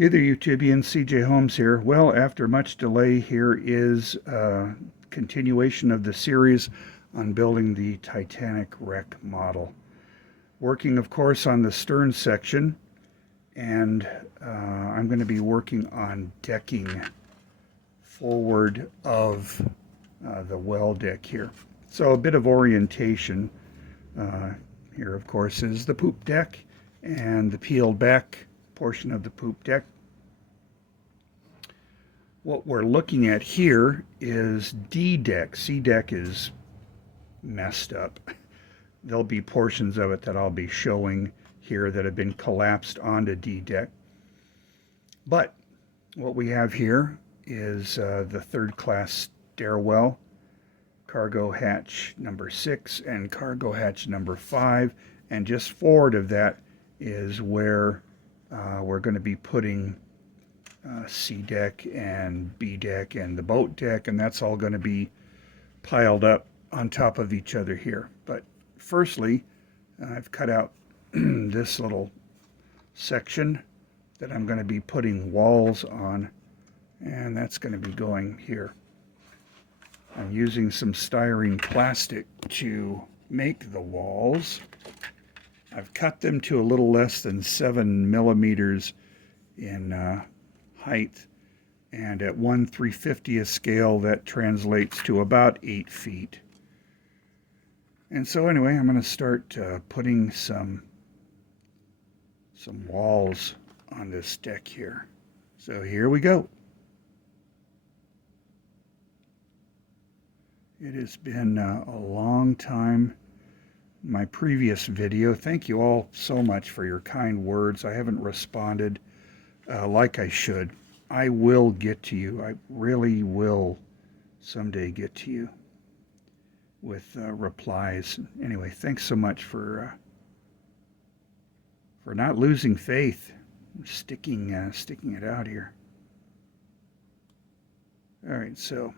Hey there, YouTubian. CJ Holmes here. Well, after much delay, here is a continuation of the series on building the Titanic wreck model. Working, of course, on the stern section, and I'm going to be working on decking forward of the well deck here. So a bit of orientation. Uh, Here, of course, is the poop deck and the peeled back portion of the poop deck. What we're looking at here is D deck. C deck is messed up. There'll be portions of it that I'll be showing here that have been collapsed onto D deck. But what we have here is the third class stairwell, cargo hatch number 6 and cargo hatch number 5, and just forward of that is where we're going to be putting C deck and B deck and the boat deck, and that's all going to be piled up on top of each other here. But firstly, I've cut out this little section that I'm going to be putting walls on, and that's going to be going here. I'm using some styrene plastic to make the walls. I've cut them to a little less than 7 millimeters in height, and at 1/350th scale that translates to about 8 feet. And so anyway, I'm going to start putting some walls on this deck here. So here we go. It has been a long time. My previous video, thank you all so much for your kind words. I haven't responded like I should. I will get to you. I really will someday get to you with replies. Anyway, thanks so much for not losing faith, sticking it out here. All right, so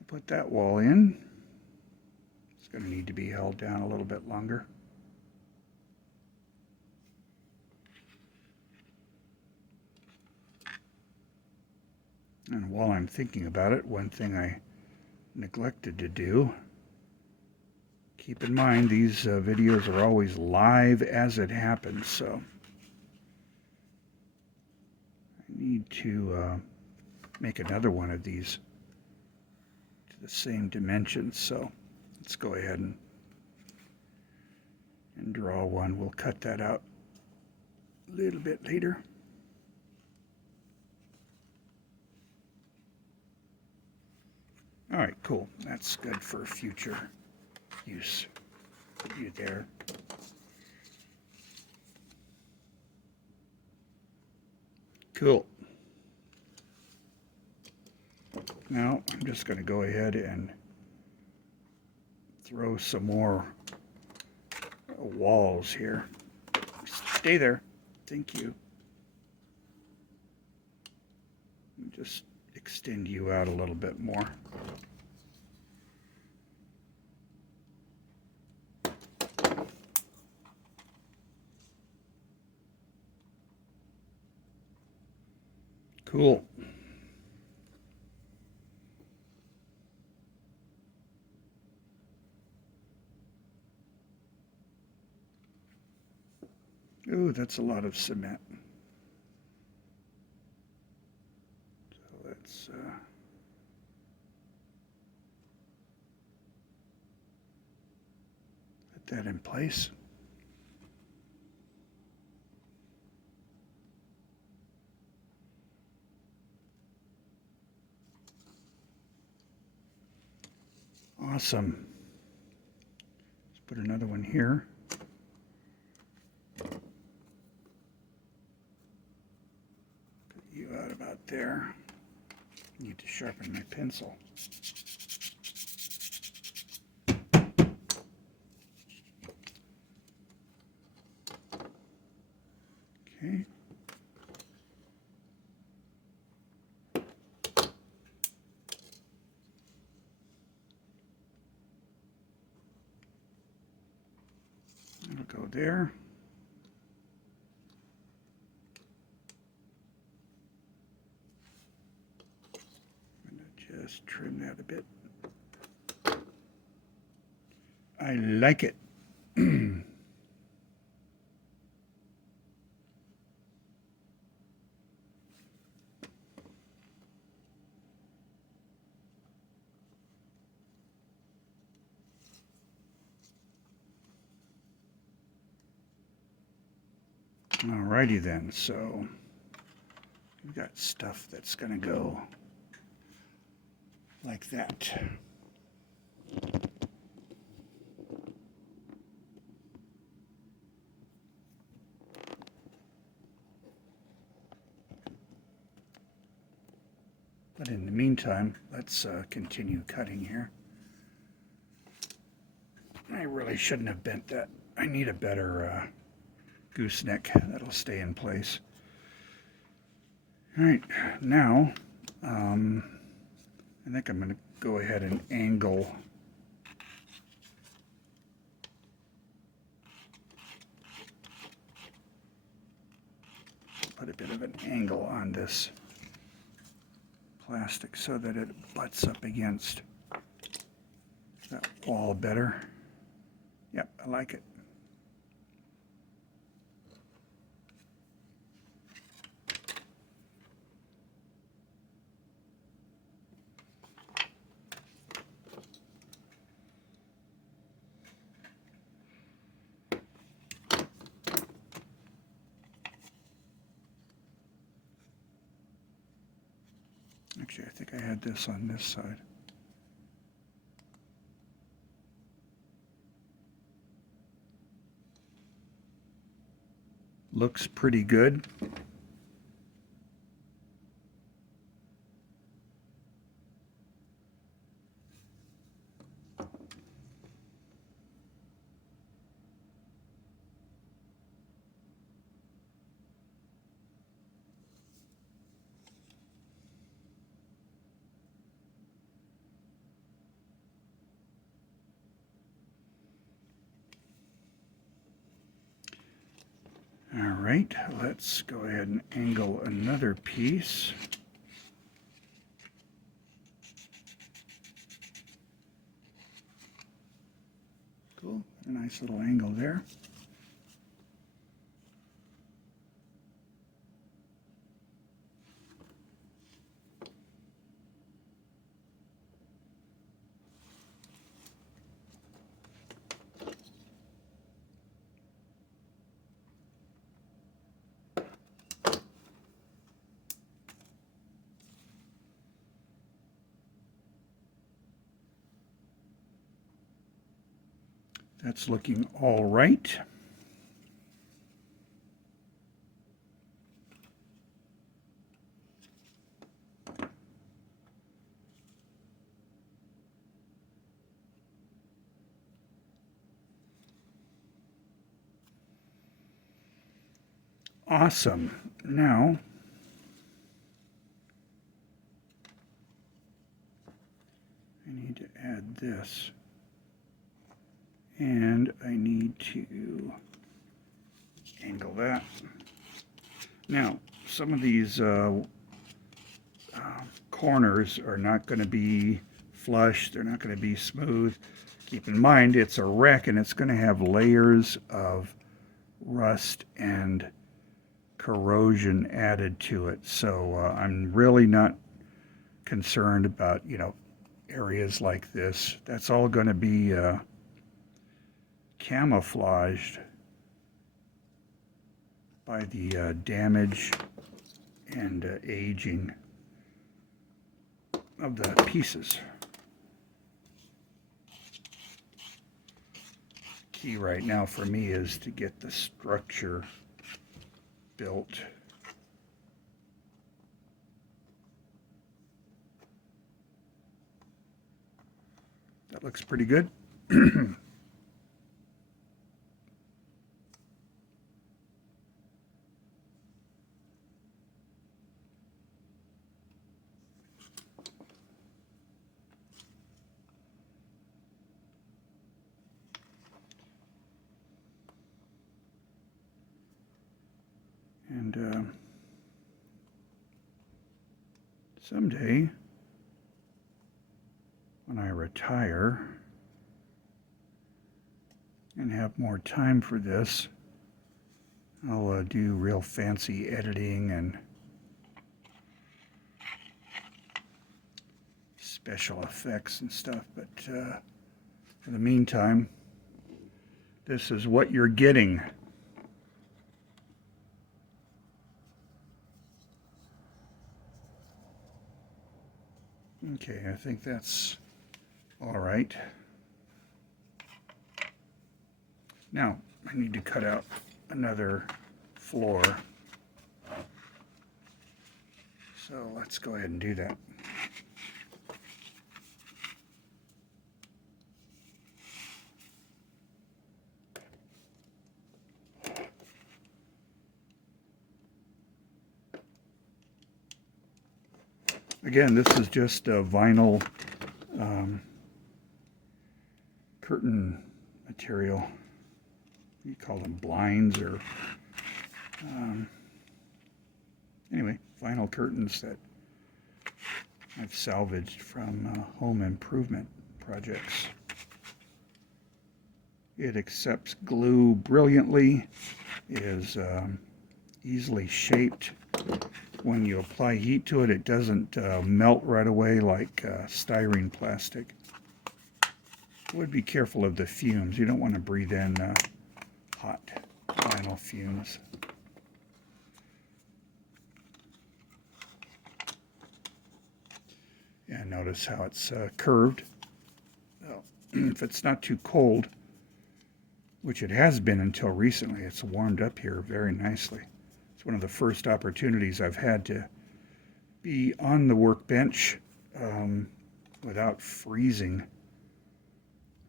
I'll put that wall in. It's going to need to be held down a little bit longer. And while I'm thinking about it, one thing I neglected to do, keep in mind these videos are always live as it happens, so I need to make another one of these to the same dimensions. So let's go ahead and draw one. We'll cut that out a little bit later. All right, cool. That's good for future use. Put you there. Cool. Now I'm just going to go ahead and throw some more walls here. Stay there. Thank you. Just extend you out a little bit more. Cool. Ooh, that's a lot of cement. So let's put that in place. Awesome. Let's put another one here. Put you out about there. Need to sharpen my pencil. Okay. It'll go there. Just trim that a bit. I like it. Alrighty then, so we've got stuff that's going to go like that. But in the meantime, let's continue cutting here. I really shouldn't have bent that. I need a better gooseneck that'll stay in place. All right, now I think I'm going to go ahead and angle put a bit of an angle on this plastic so that it butts up against that wall better. Yep, I like it. Actually, I think I had this on this side. Looks pretty good. All right, let's go ahead and angle another piece. Cool, a nice little angle there. That's looking all right. Awesome. Now, I need to add this. And I need to angle that. Now, some of these corners are not going to be flush. They're not going to be smooth. Keep in mind, it's a wreck and it's going to have layers of rust and corrosion added to it. So I'm really not concerned about, areas like this. That's all going to be camouflaged by the damage and aging of the pieces. Key right now for me is to get the structure built. That looks pretty good. And someday when I retire and have more time for this, I'll do real fancy editing and special effects and stuff. But for the meantime, this is what you're getting. Okay, I think that's all right. Now, I need to cut out another floor. So let's go ahead and do that. Again, this is just a vinyl curtain material. You call them blinds or anyway, vinyl curtains that I've salvaged from home improvement projects. It accepts glue brilliantly, is easily shaped. When you apply heat to it, it doesn't melt right away like styrene plastic. Would be careful of the fumes. You don't want to breathe in hot vinyl fumes. Yeah, notice how it's curved. Well, if it's not too cold, which it has been until recently, it's warmed up here very nicely. It's one of the first opportunities I've had to be on the workbench without freezing.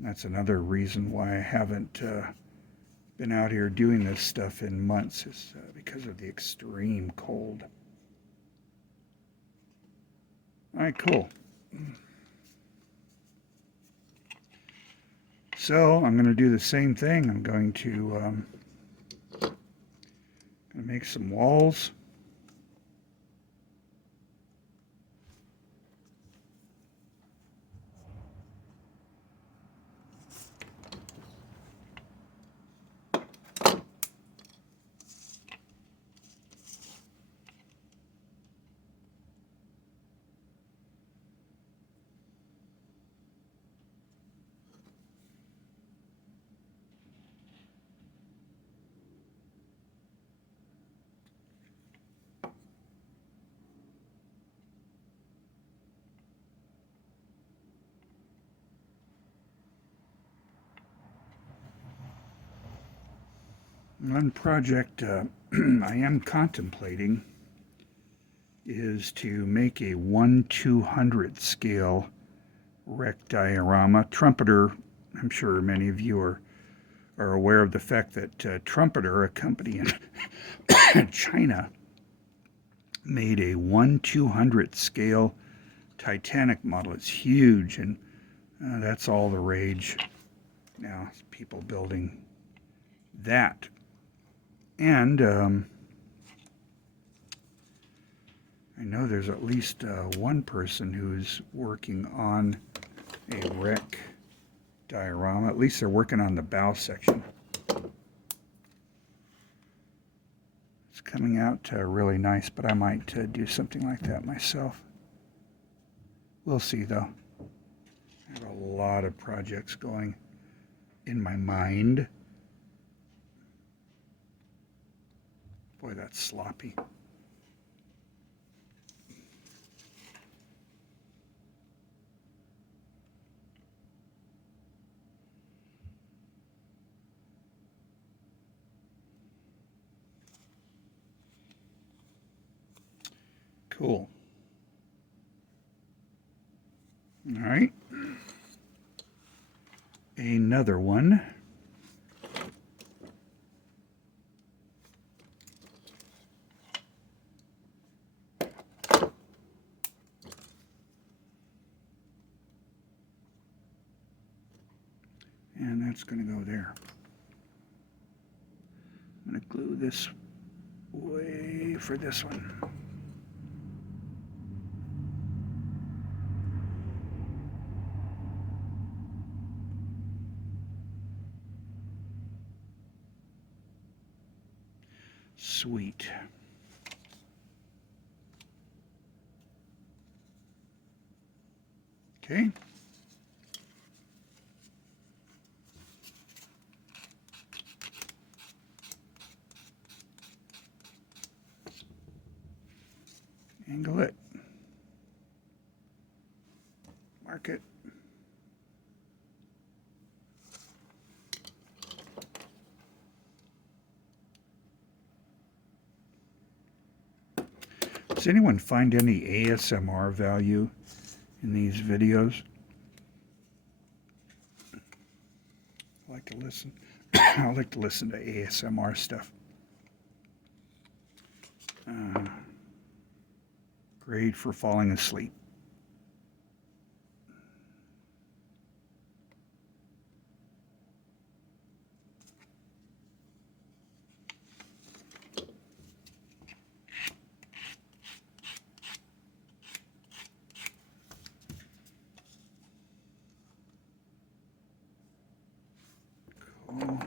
That's another reason why I haven't been out here doing this stuff in months, is because of the extreme cold. All right, cool. So I'm going to do the same thing. I'm going to make some walls. One project I am contemplating is to make a 1/200 scale wreck diorama. Trumpeter, I'm sure many of you are aware of the fact that Trumpeter, a company in China, made a 1/200 scale Titanic model. It's huge, and that's all the rage now. People building that. And I know there's at least one person who's working on a wreck diorama. At least they're working on the bow section. It's coming out really nice, but I might do something like that myself. We'll see, though. I have a lot of projects going in my mind. Boy, that's sloppy. Cool. All right. Another one. And that's going to go there. I'm going to glue this way for this one. Sweet. Okay. Angle it. Mark it. Does anyone find any ASMR value in these videos? I like to listen. I like to listen to ASMR stuff. Great for falling asleep. Cool.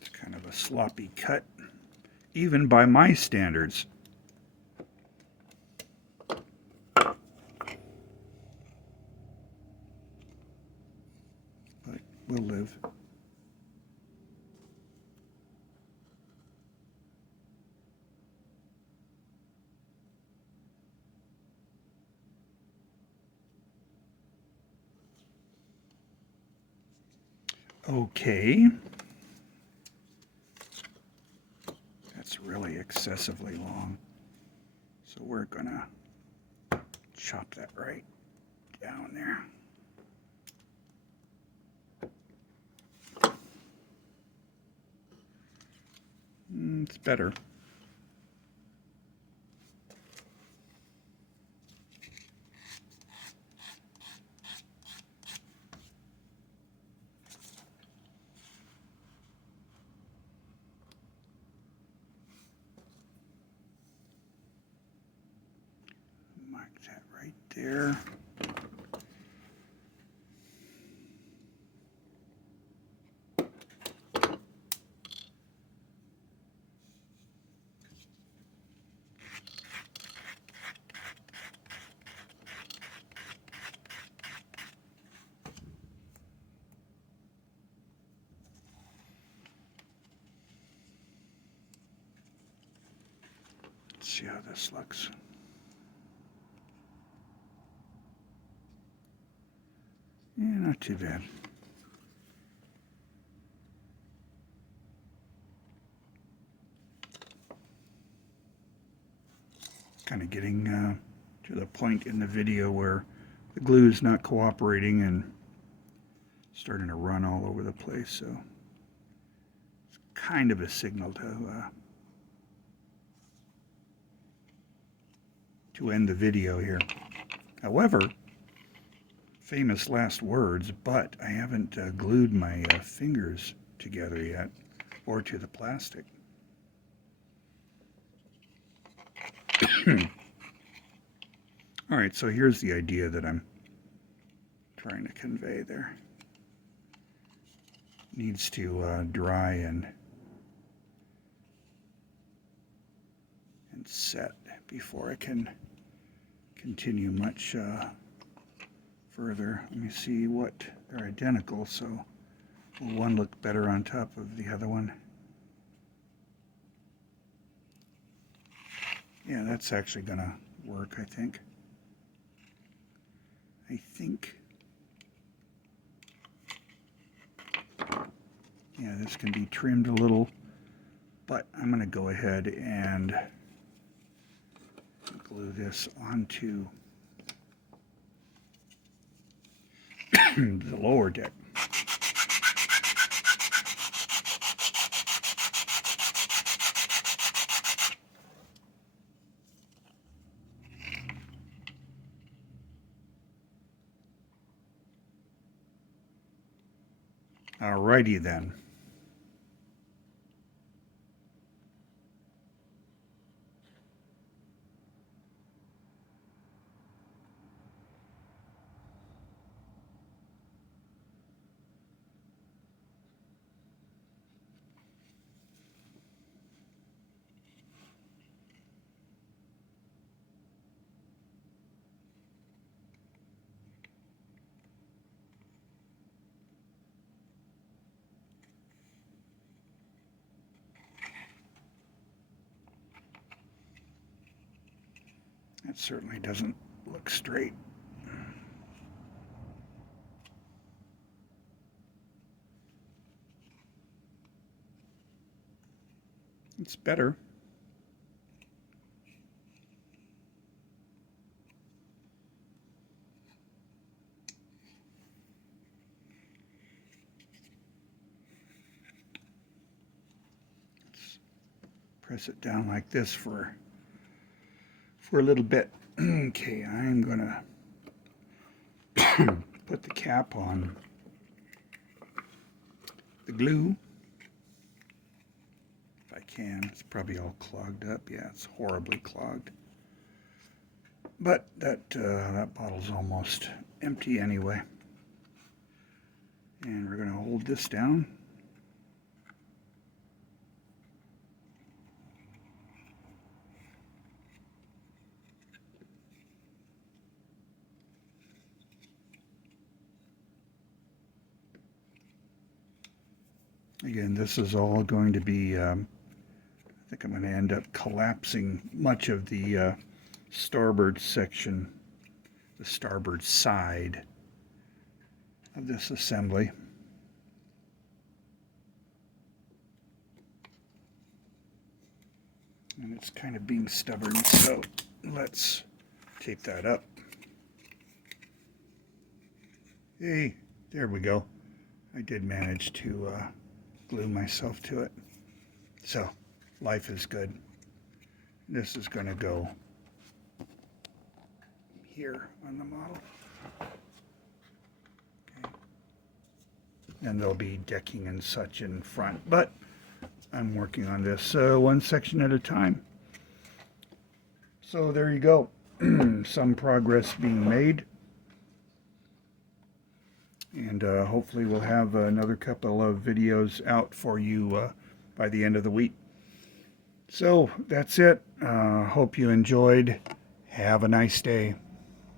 It's kind of a sloppy cut, even by my standards. But we'll live. Okay. That's really excessively long. So we're gonna chop that right down there. It's better. Mark that right there. Let's see how this looks. Yeah, not too bad. Kind of getting to the point in the video where the glue is not cooperating and starting to run all over the place, so it's kind of a signal to end the video here. However, famous last words, but I haven't glued my fingers together yet, or to the plastic. All right, so here's the idea that I'm trying to convey there. Needs to dry and set before I can continue much further. Let me see what they're identical, so will one look better on top of the other one? Yeah, that's actually gonna work, I think. Yeah, this can be trimmed a little, but I'm going to go ahead and glue this onto the lower deck. Alrighty then. That certainly doesn't look straight. It's better. Let's press it down like this for a little bit. Okay, I'm gonna put the cap on the glue. If I can. It's probably all clogged up. Yeah, it's horribly clogged. But that bottle's almost empty anyway. And we're going to hold this down. Again, this is all going to be, I think I'm going to end up collapsing much of the starboard section, the starboard side of this assembly. And it's kind of being stubborn, so let's tape that up. Hey, there we go. I did manage to glue myself to it. So, life is good. This is going to go here on the model. Okay. And there'll be decking and such in front, but I'm working on this one section at a time. So there you go. Some progress being made. And hopefully we'll have another couple of videos out for you by the end of the week. So that's it. Hope you enjoyed. Have a nice day.